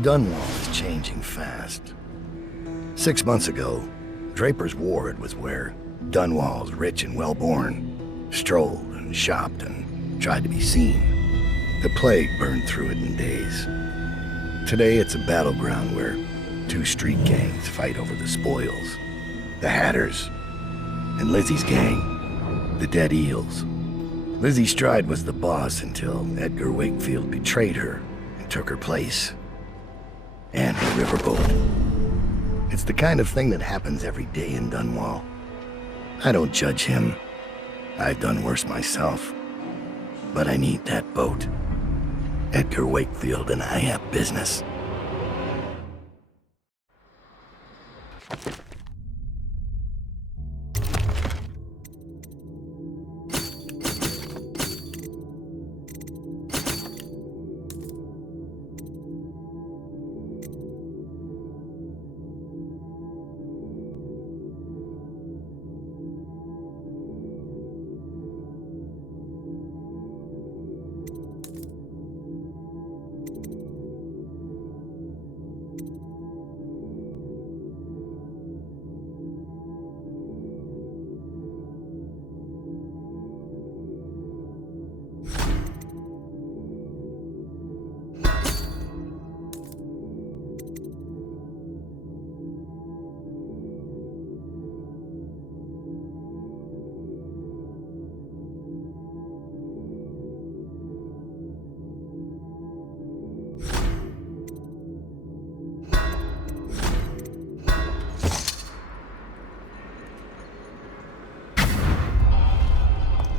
Dunwall is changing fast. 6 months ago, Draper's Ward was where Dunwall's rich and well-born strolled and shopped and tried to be seen. The plague burned through it in days. Today it's a battleground where two street gangs fight over the spoils. The Hatters and Lizzie's gang, the Dead Eels. Lizzie Stride was the boss until Edgar Wakefield betrayed her and took her place. And her riverboat. It's the kind of thing that happens every day in Dunwall. I don't judge him. I've done worse myself. But I need that boat. Edgar Wakefield and I have business.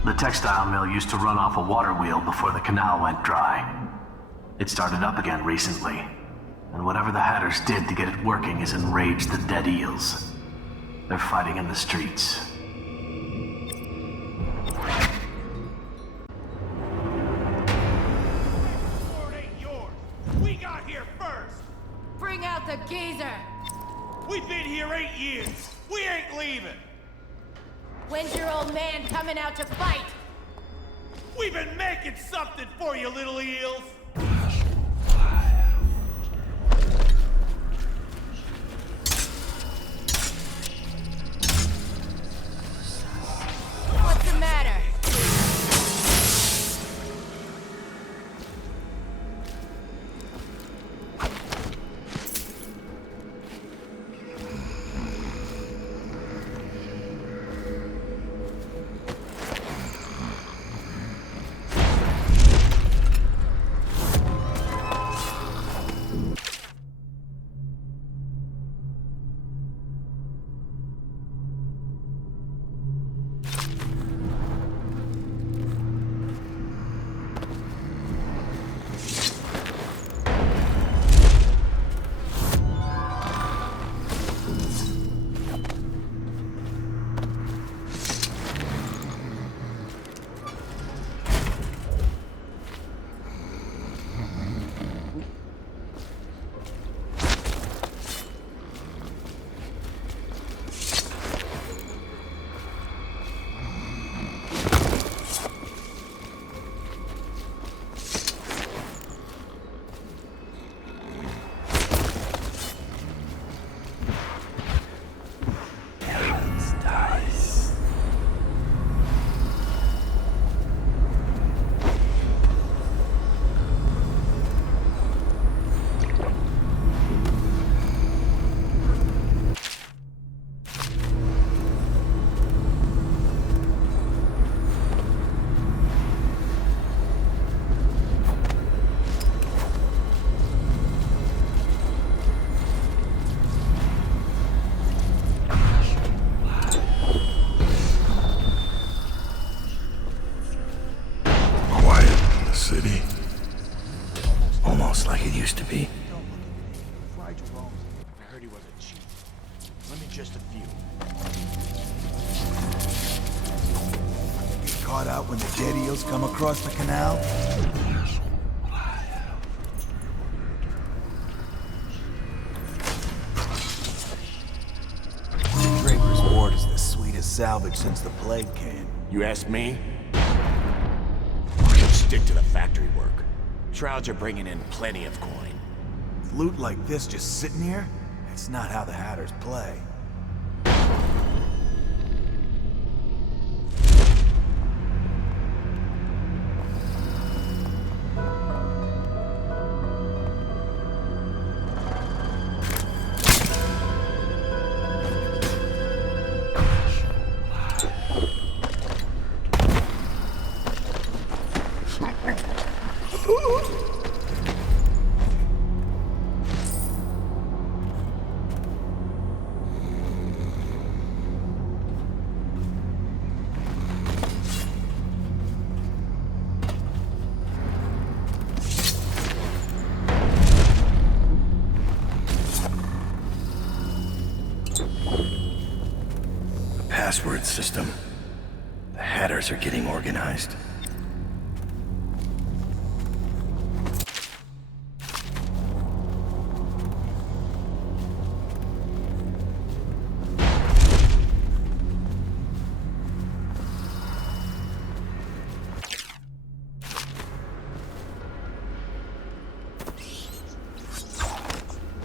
The textile mill used to run off a water wheel before the canal went dry. It started up again recently, and whatever the Hatters did to get it working has enraged the Dead Eels. They're fighting in the streets. We got here first! Bring out the geezer! We've been here 8 years! We ain't leaving! When's your old man coming out to fight? We've been making something for you, little eels! What's the matter? City. Almost like it used to be. I heard he was a chief. Let me just a few. Get caught out when the Dead Eels come across the canal? Draper's Ward is the sweetest salvage since the plague came. You ask me? Stick to the factory work. Shrouds are bringing in plenty of coin. With loot like this just sitting here, that's not how the Hatters play. Password system. The Hatters are getting organized.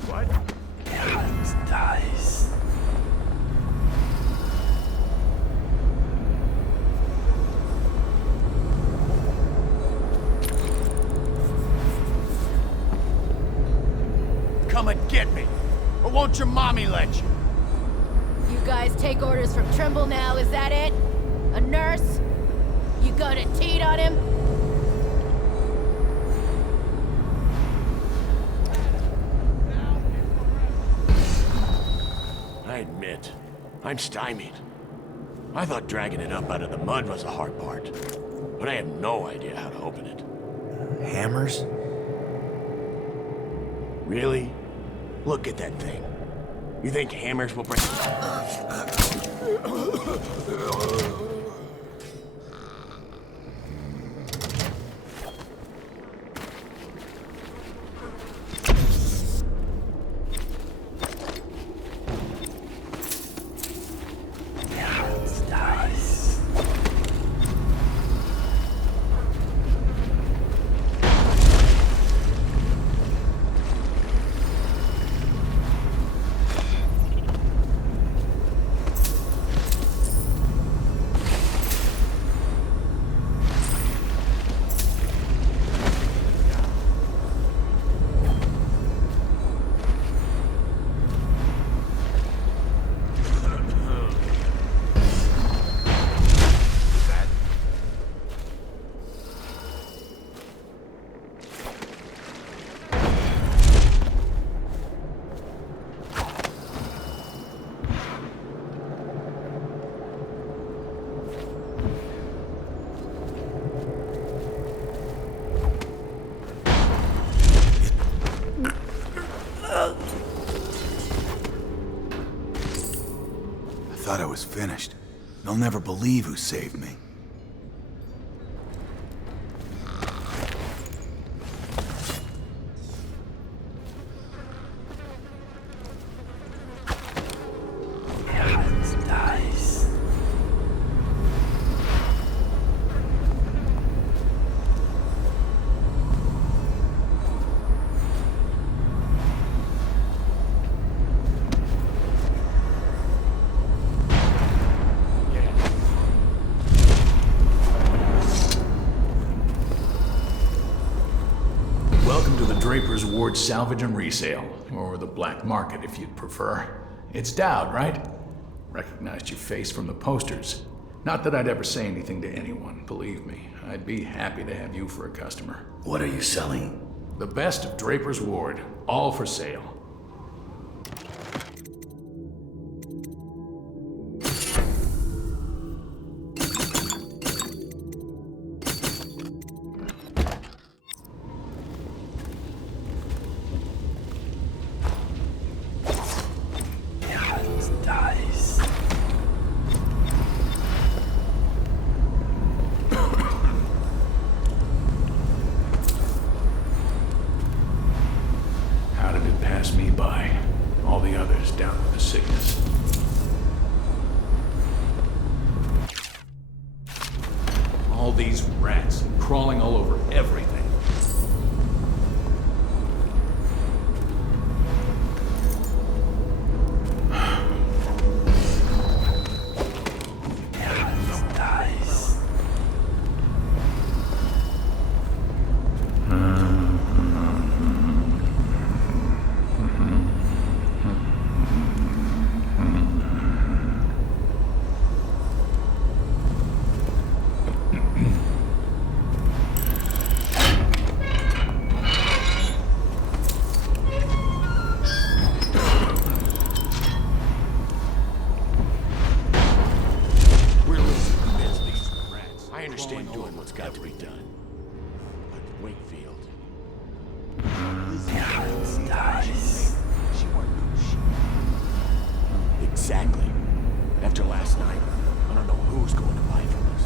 What? Dice. Come and get me! Or won't your mommy let you? You guys take orders from Trimble now, is that it? A nurse? You gonna teat on him? I admit, I'm stymied. I thought dragging it up out of the mud was the hard part, but I have no idea how to open it. Hammers? Really? Look at that thing. You think hammers will break... Dice. I thought I was finished. They'll never believe who saved me. Dice. Welcome to the Draper's Ward Salvage and Resale, or the Black Market if you'd prefer. It's Dowd, right? Recognized your face from the posters. Not that I'd ever say anything to anyone, believe me. I'd be happy to have you for a customer. What are you selling? The best of Draper's Ward, all for sale. Dice. How did it pass me by? All the others down with the sickness. All these rats crawling all over everything. got to be done. But Wakefield... She wasn't no shit. Exactly. After last night, I don't know who's going to buy from us.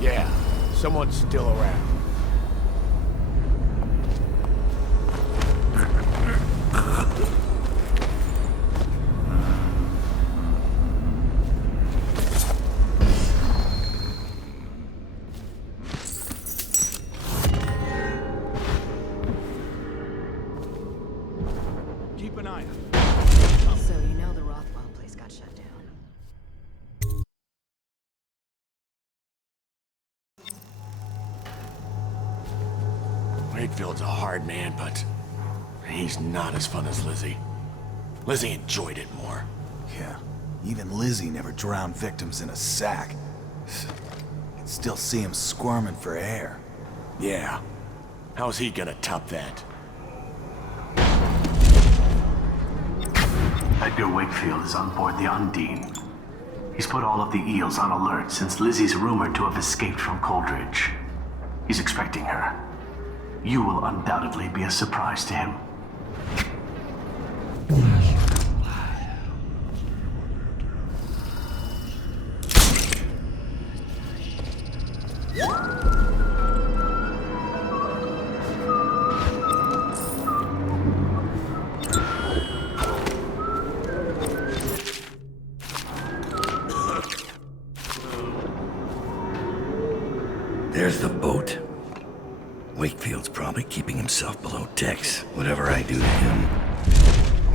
Yeah, someone's still around. Keep an eye out. So you know the Rothwell place got shut down. Wakefield's a hard man, but he's not as fun as Lizzie. Lizzie enjoyed it more. Yeah, even Lizzie never drowned victims in a sack. Can still see him squirming for air. Yeah. How's he gonna top that? Edgar Wakefield is on board the Undine. He's put all of the Eels on alert since Lizzie's rumored to have escaped from Coldridge. He's expecting her. You will undoubtedly be a surprise to him. There's the boat. Wakefield's probably keeping himself below decks. Whatever I do to him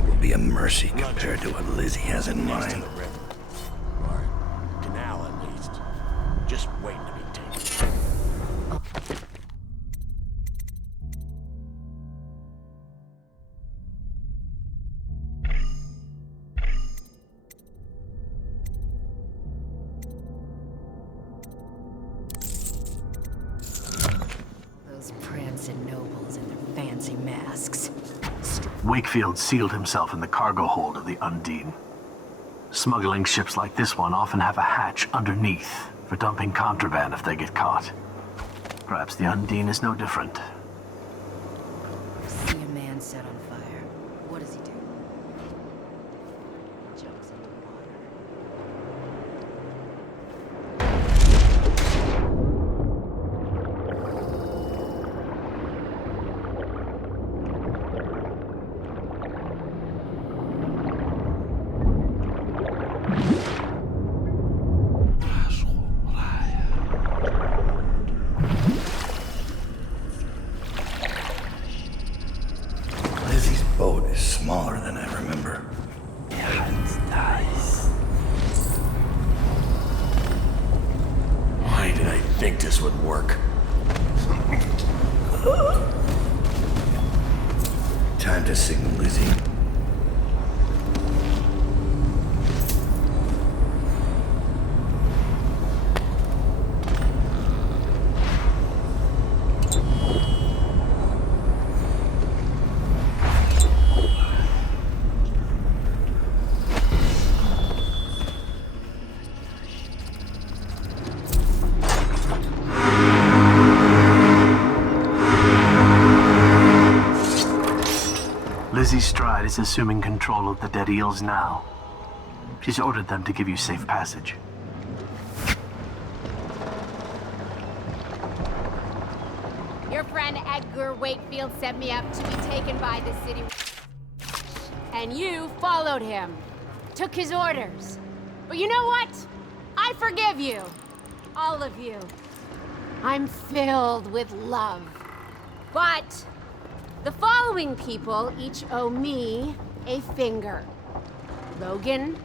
will be a mercy compared to what Lizzie has in Next to mind. the river. Or canal, at least. Just waiting to be taken. Those prancing nobles in their fancy masks. Wakefield sealed himself in the cargo hold of the Undine. Smuggling ships like this one often have a hatch underneath for dumping contraband if they get caught. Perhaps the Undine is no different. See a man set on fire. What does he do? Jumps into water. Lizzie's boat is smaller than I remember. Why did I think this would work? Time to signal Lizzie. Lizzie Stride is assuming control of the dead Eels now. She's ordered them to give you safe passage. Your friend Edgar Wakefield sent me up to be taken by the city. And you followed him. Took his orders. But you know what? I forgive you. All of you. I'm filled with love. But the following people each owe me a finger. Logan,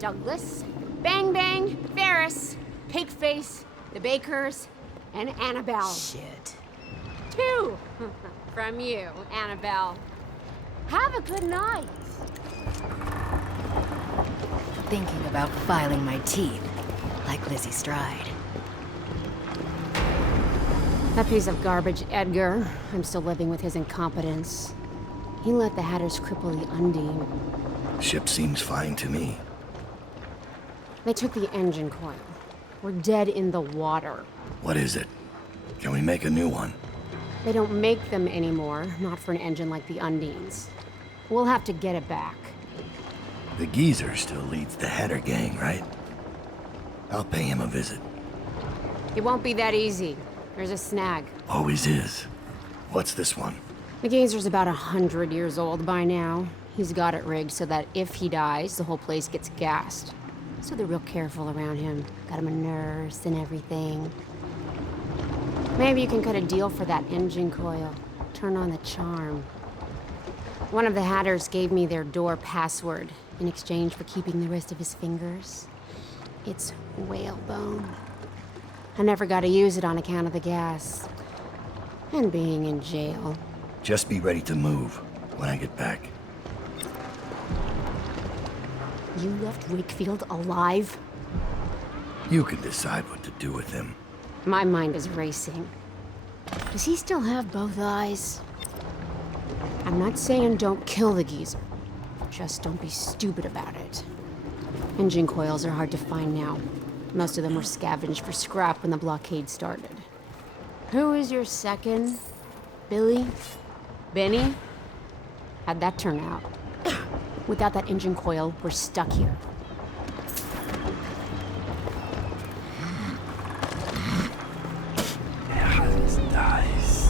Douglas, Bang Bang, Ferris, Pigface, the Bakers, and Annabelle. Shit. 2 from you, Annabelle. Have a good night. Thinking about filing my teeth, like Lizzie Stride. That piece of garbage, Edgar. I'm still living with his incompetence. He let the Hatters cripple the Undine. Ship seems fine to me. They took the engine coil. We're dead in the water. What is it? Can we make a new one? They don't make them anymore, not for an engine like the Undines. We'll have to get it back. The geezer still leads the Hatter gang, right? I'll pay him a visit. It won't be that easy. There's a snag. Always is. What's this one? The geezer's about 100 years old by now. He's got it rigged so that if he dies, the whole place gets gassed. So they're real careful around him. Got him a nurse and everything. Maybe you can cut a deal for that engine coil. Turn on the charm. One of the Hatters gave me their door password in exchange for keeping the rest of his fingers. It's whalebone. I never got to use it on account of the gas. And being in jail. Just be ready to move when I get back. You left Wakefield alive? You can decide what to do with him. My mind is racing. Does he still have both eyes? I'm not saying don't kill the geezer. Just don't be stupid about it. Engine coils are hard to find now. Most of them were scavenged for scrap when the blockade started. Who is your second? Billy? Benny? How'd that turn out? Without that engine coil, we're stuck here. Nice.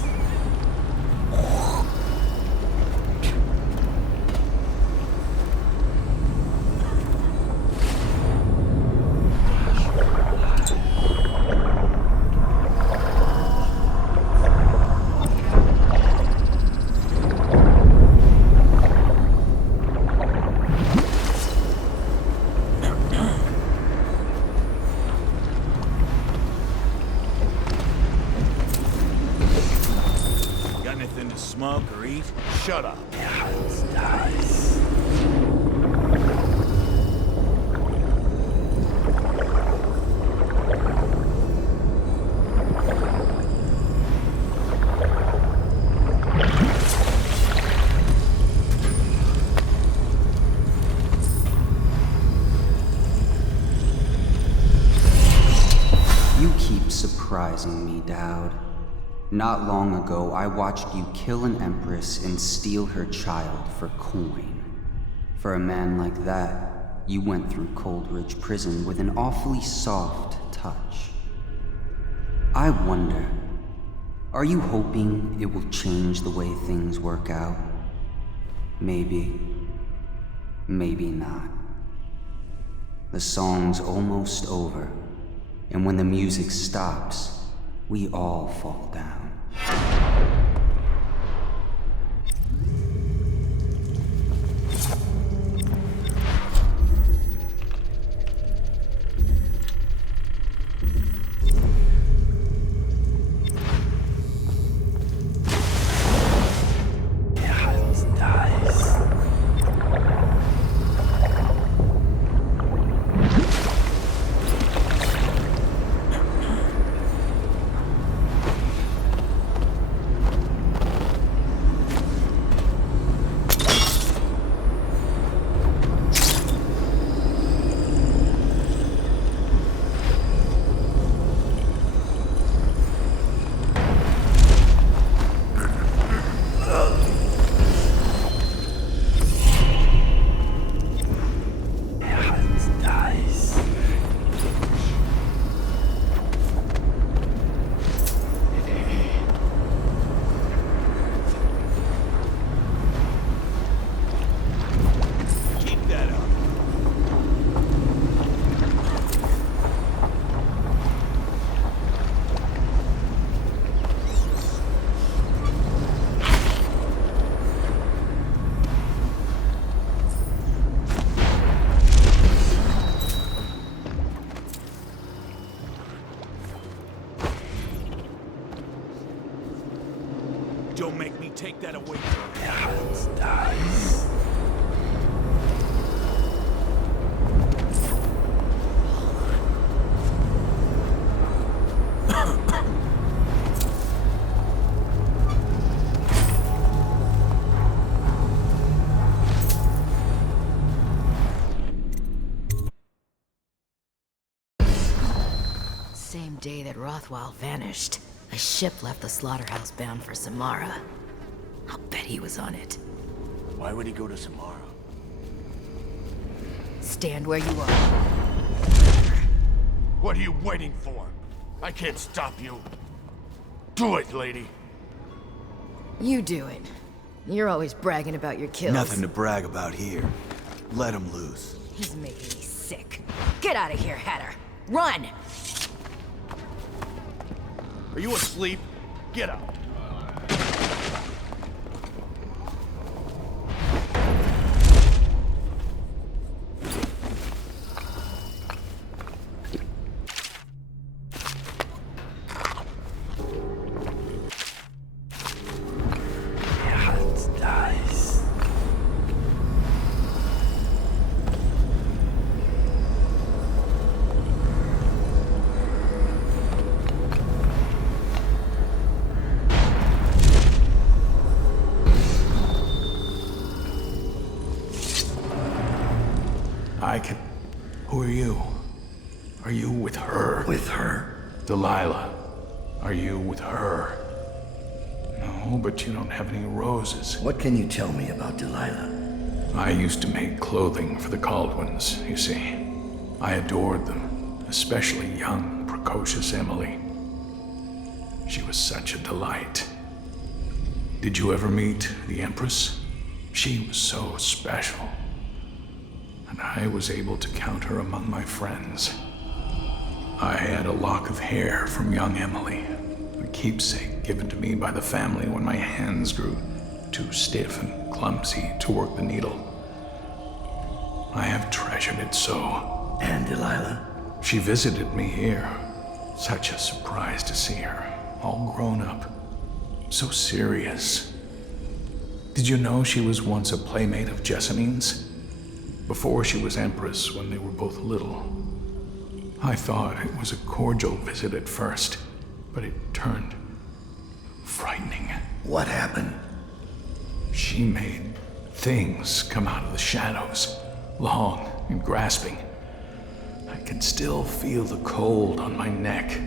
Got anything to smoke or eat? Shut up. Nice. You keep surprising me, Dowd. Not long ago, I watched you kill an empress and steal her child for coin. For a man like that, you went through Coldridge Prison with an awfully soft touch. I wonder, are you hoping it will change the way things work out? Maybe. Maybe not. The song's almost over, and when the music stops, we all fall down. Don't make me take that away from you. Nice. day that Rothwell vanished, a ship left the slaughterhouse bound for Samara. I'll bet he was on it. Why would he go to Samara? Stand where you are. What are you waiting for? I can't stop you. Do it, lady. You do it. You're always bragging about your kills. Nothing to brag about here. Let him loose. He's making me sick. Get out of here, Hatter. Run! Are you asleep? Get up. Who are you? Are you with her? With her? Delilah. Are you with her? No, but you don't have any roses. What can you tell me about Delilah? I used to make clothing for the Caldwins, you see. I adored them, especially young, precocious Emily. She was such a delight. Did you ever meet the Empress? She was so special. And I was able to count her among my friends. I had a lock of hair from young Emily, a keepsake given to me by the family when my hands grew too stiff and clumsy to work the needle. I have treasured it so. And Delilah? She visited me here. Such a surprise to see her, all grown up, so serious. Did you know she was once a playmate of Jessamine's? Before she was Empress, when they were both little. I thought it was a cordial visit at first, but it turned frightening. What happened? She made things come out of the shadows, long and grasping. I can still feel the cold on my neck.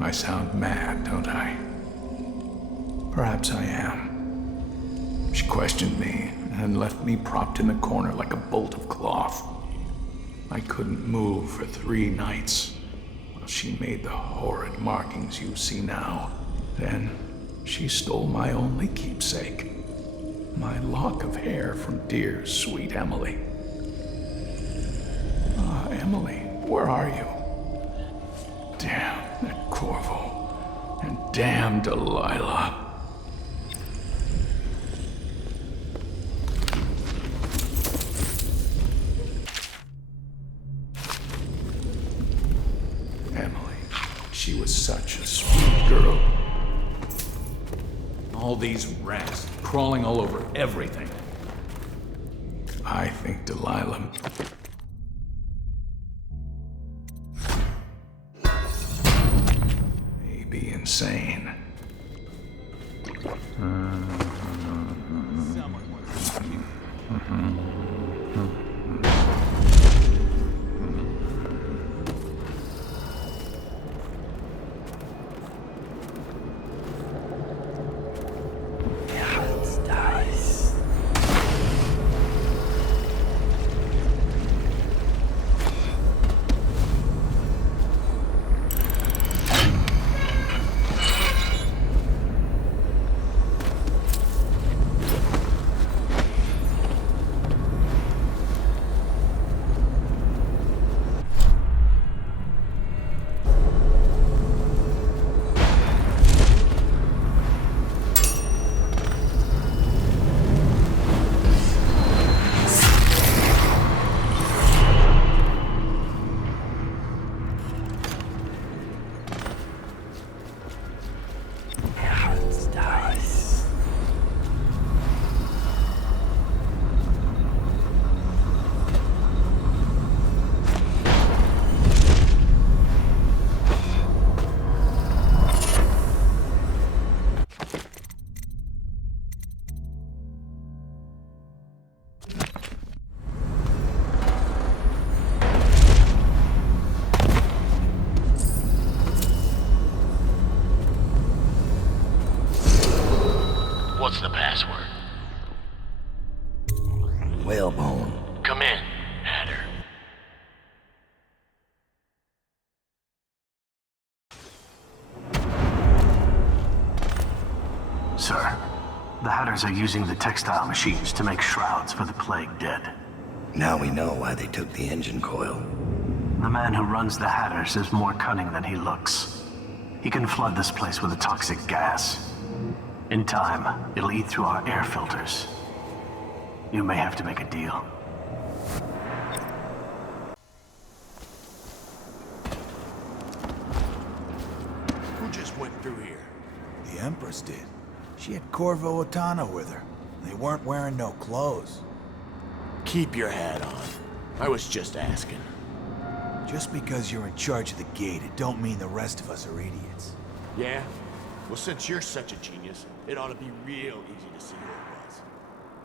I sound mad, don't I? Perhaps I am. She questioned me and left me propped in a corner like a bolt of cloth. I couldn't move for 3 nights while she made the horrid markings you see now. Then she stole my only keepsake, my lock of hair from dear, sweet Emily. Ah, Emily, where are you? Damn that Corvo, and damn Delilah. She was such a sweet girl. All these rats crawling all over everything. I think Delilah may be insane. Someone wants to keep What's the password? Whalebone. Come in, Hatter. Sir, the Hatters are using the textile machines to make shrouds for the plague dead. Now we know why they took the engine coil. The man who runs the Hatters is more cunning than he looks. He can flood this place with a toxic gas. In time, it'll eat through our air filters. You may have to make a deal. Who just went through here? The Empress did. She had Corvo Otana with her. They weren't wearing no clothes. Keep your hat on. I was just asking. Just because you're in charge of the gate, it don't mean the rest of us are idiots. Yeah? Well, since you're such a genius, it ought to be real easy to see who it was.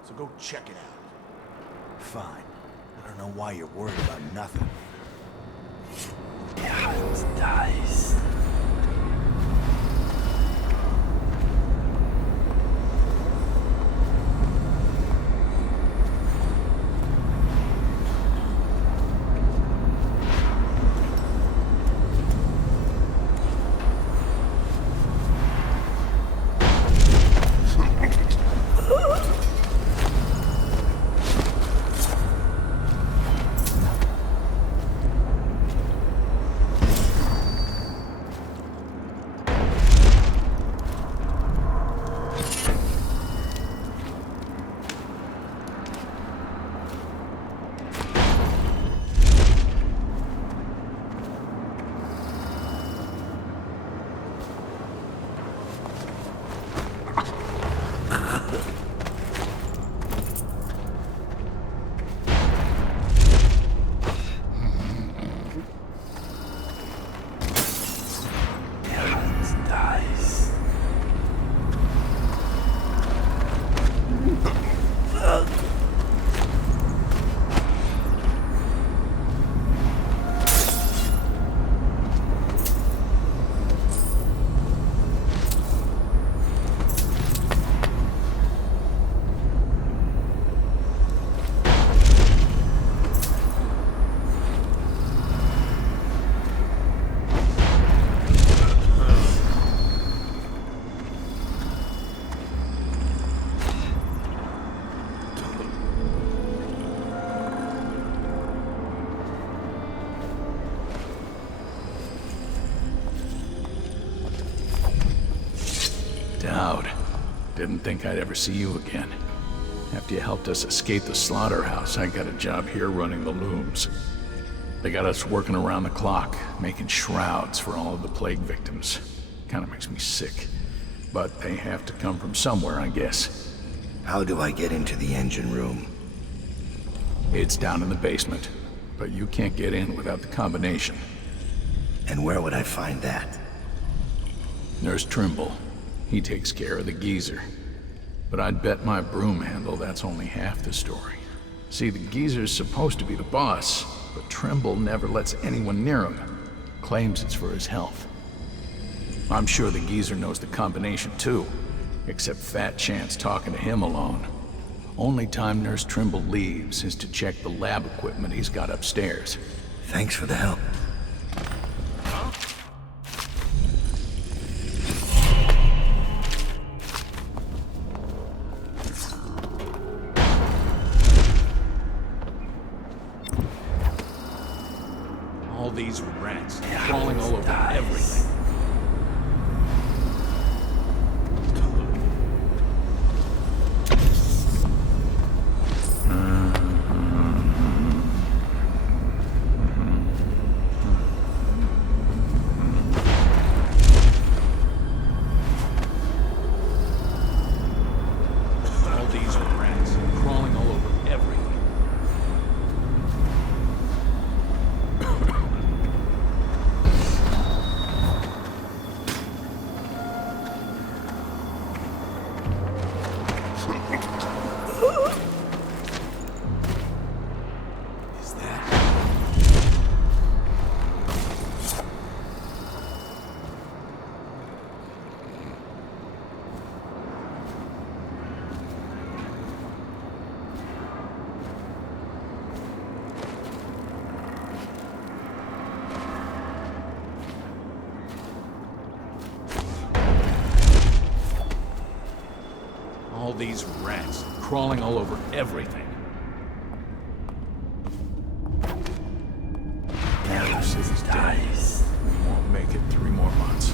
So go check it out. Fine. I don't know why you're worried about nothing. Dice. Dowd. Didn't think I'd ever see you again. After you helped us escape the slaughterhouse, I got a job here running the looms. They got us working around the clock, making shrouds for all of the plague victims. Kinda makes me sick. But they have to come from somewhere, I guess. How do I get into the engine room? It's down in the basement, but you can't get in without the combination. And where would I find that? Nurse Trimble. He takes care of the geezer. But I'd bet my broom handle that's only half the story. See, the geezer's supposed to be the boss, but Trimble never lets anyone near him. Claims it's for his health. I'm sure the geezer knows the combination too, except Fat Chance talking to him alone. Only time Nurse Trimble leaves is to check the lab equipment he's got upstairs. Thanks for the help. All these rats crawling all over everything. All these rats crawling all over everything. Another city's dead. Won't make it 3 more months.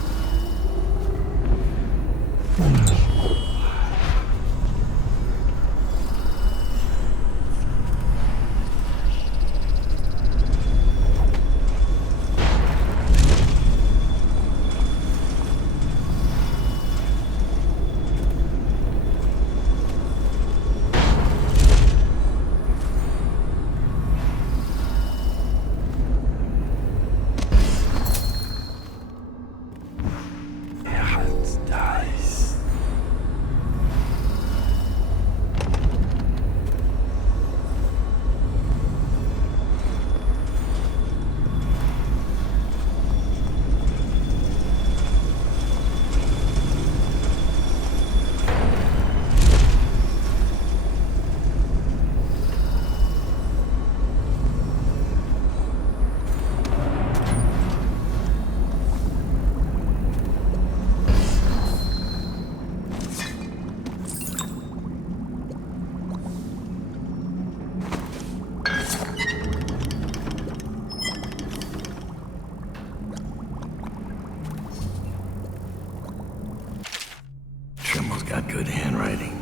Trimble's got good handwriting,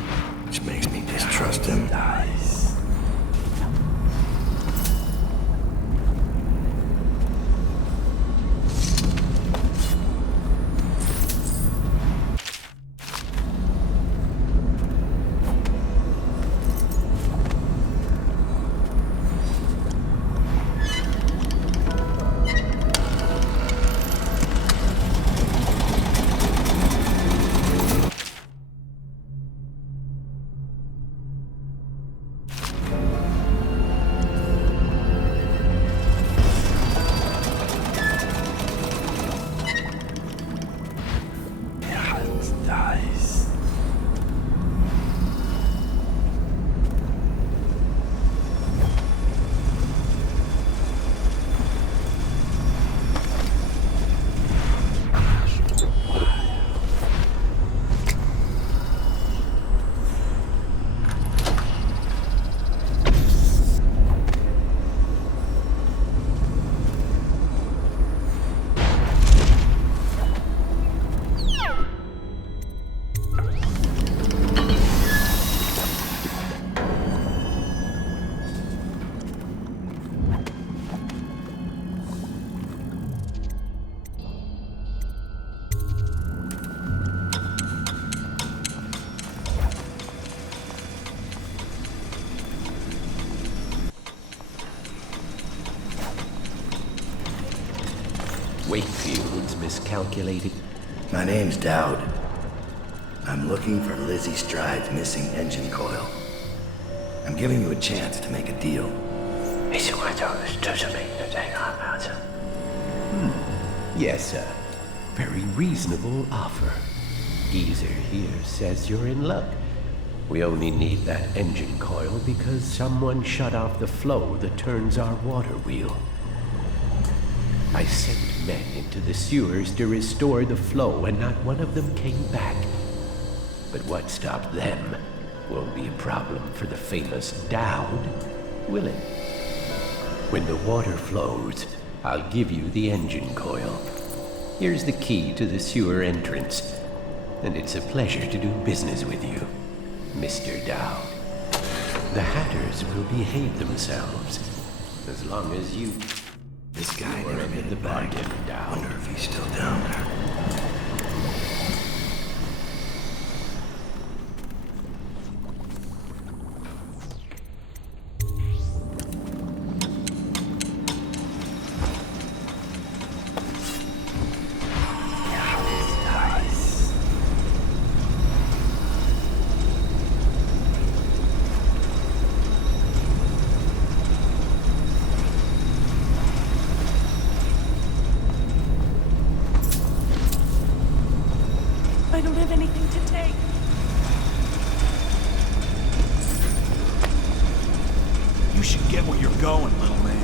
which makes me distrust him. Wakefield's miscalculated. My name's Dowd. I'm looking for Lizzie Stride's missing engine coil. I'm giving you a chance to make a deal. Yes, sir. Very reasonable offer. Geezer here says you're in luck. We only need that engine coil because someone shut off the flow that turns our water wheel. I sent men into the sewers to restore the flow, and not one of them came back. But what stopped them won't be a problem for the famous Dowd, will it? When the water flows, I'll give you the engine coil. Here's the key to the sewer entrance, and it's a pleasure to do business with you, Mr. Dowd. The Hatters will behave themselves, as long as you... This guy never made the bargain, Dowd. Wonder if he's still down there. I don't have anything to take. You should get where you're going, little man.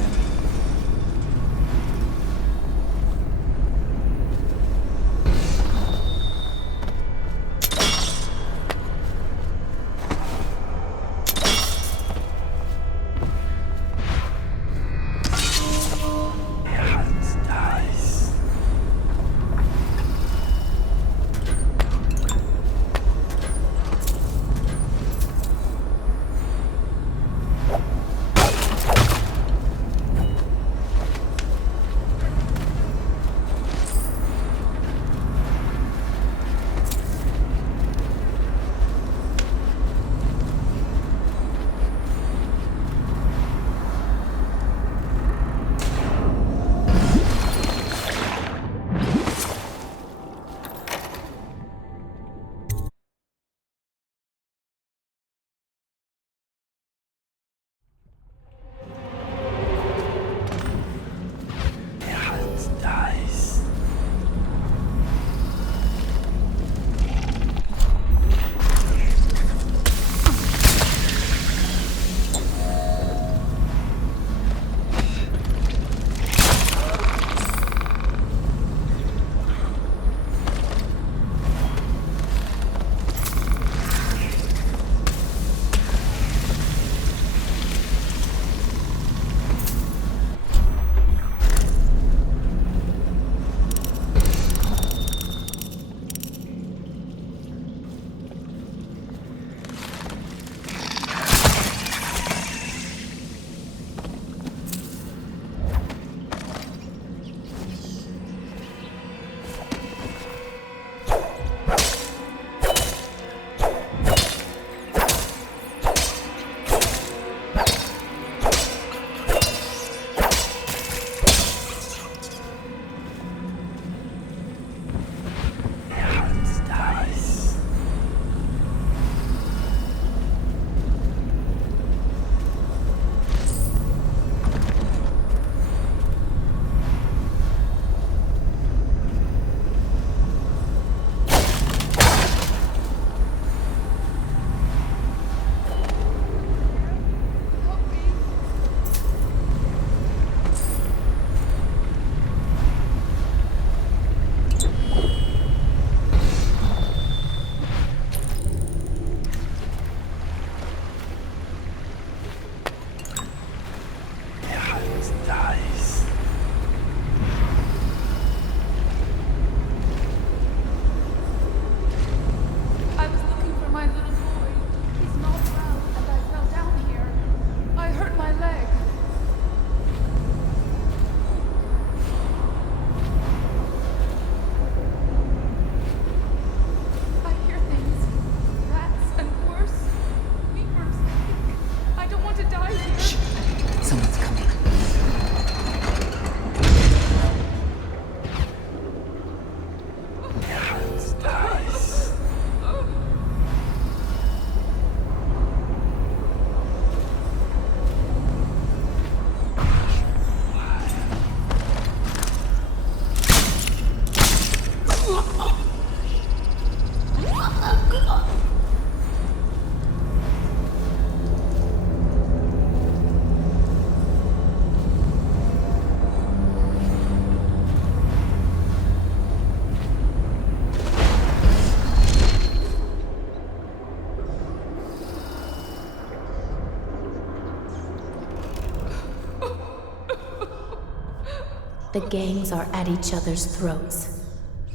The gangs are at each other's throats.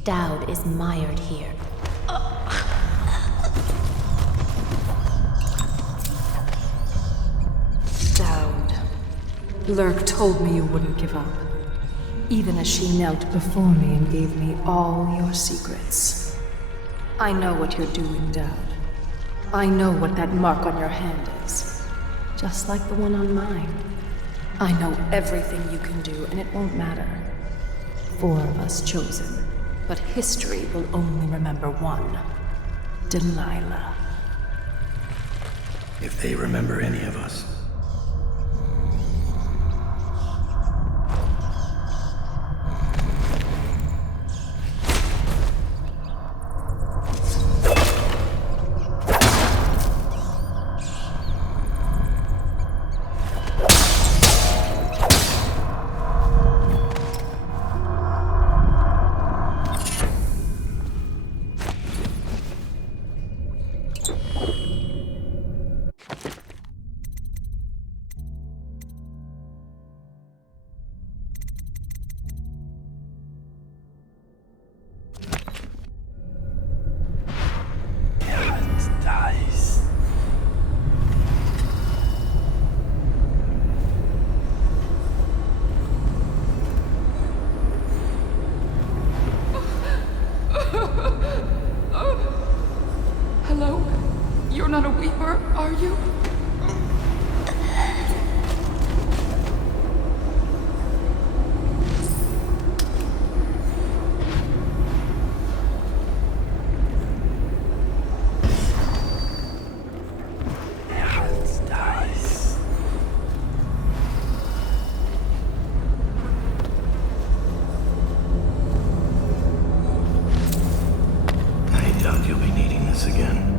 Dowd is mired here. Dowd. Lurk told me you wouldn't give up. Even as she knelt before me and gave me all your secrets. I know what you're doing, Dowd. I know what that mark on your hand is. Just like the one on mine. I know everything you can do, and it won't matter. 4 of us chosen, but history will only remember one. Delilah. If they remember any of us. Hello? You're not a weeper, are you? I doubt you'll be needing this again.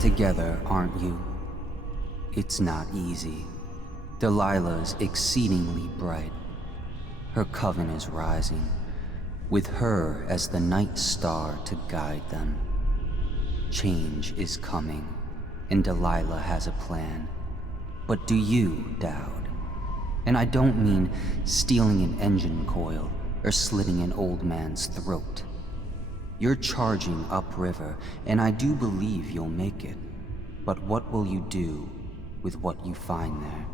together, aren't you? It's not easy. Delilah's exceedingly bright. Her coven is rising, with her as the night star to guide them. Change is coming, and Delilah has a plan. But do you, Dowd? And I don't mean stealing an engine coil or slitting an old man's throat. You're charging upriver, and I do believe you'll make it. But what will you do with what you find there?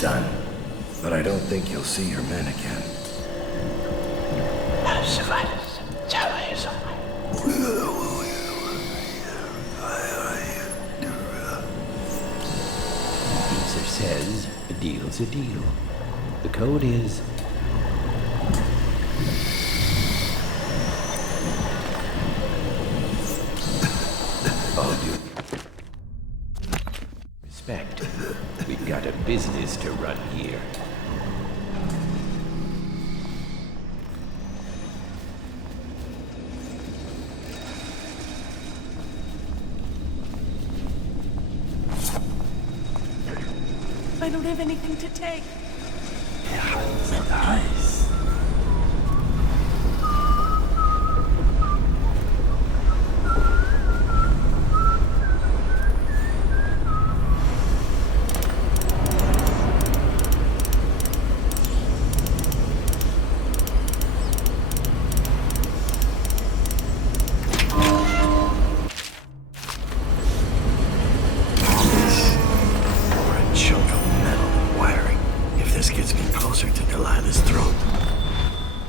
Done. But I don't think you'll see your men again. Geezer says a deal's a deal. The code is... all due respect. We've got a business to run here. I don't have anything to take. Nice.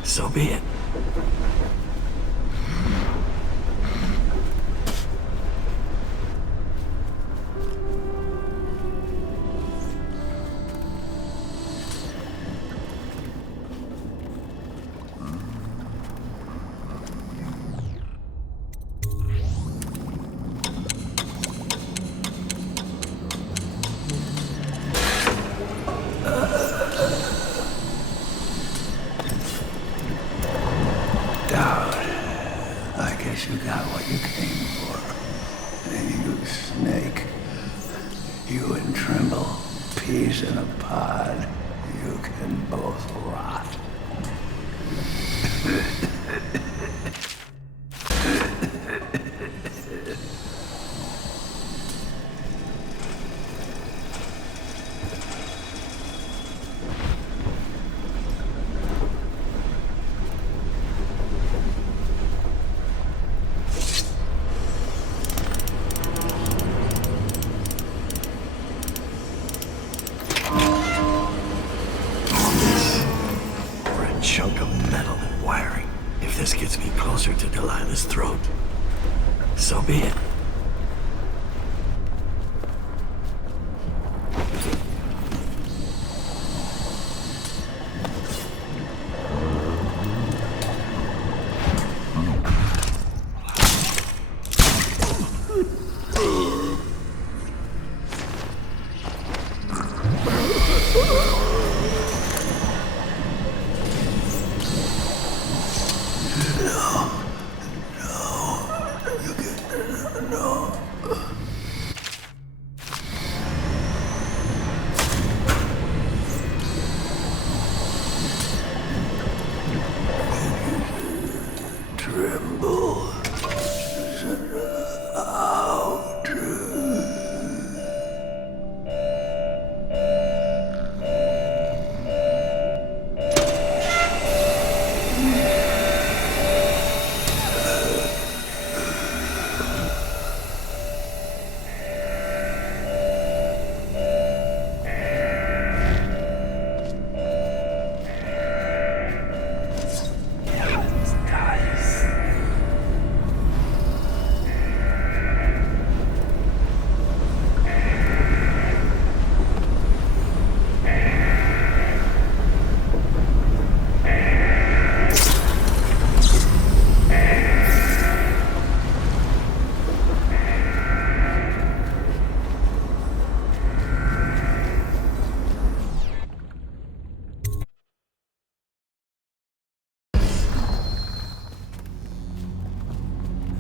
So be it. You got what you came for. And you, Snake. You and Trimble, peas in a pod. You can both rot. Chunk of metal and wiring. If this gets me closer to Delilah's throat, so be it.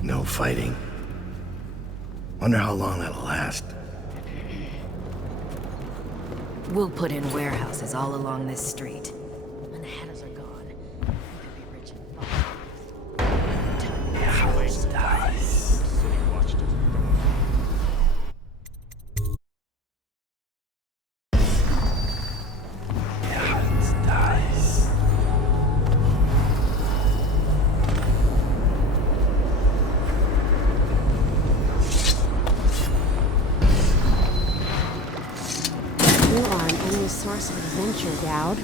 No fighting. Wonder how long that'll last. We'll put in warehouses all along this street. When the headers are gone, we could be rich source of adventure, Dowd.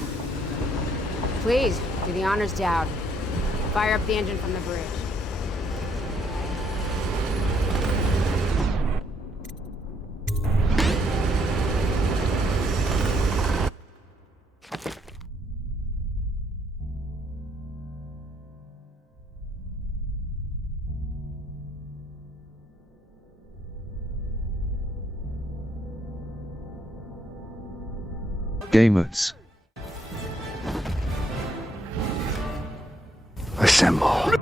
Please, do the honors, Dowd. Fire up the engine from the bridge. Gamers. Assemble.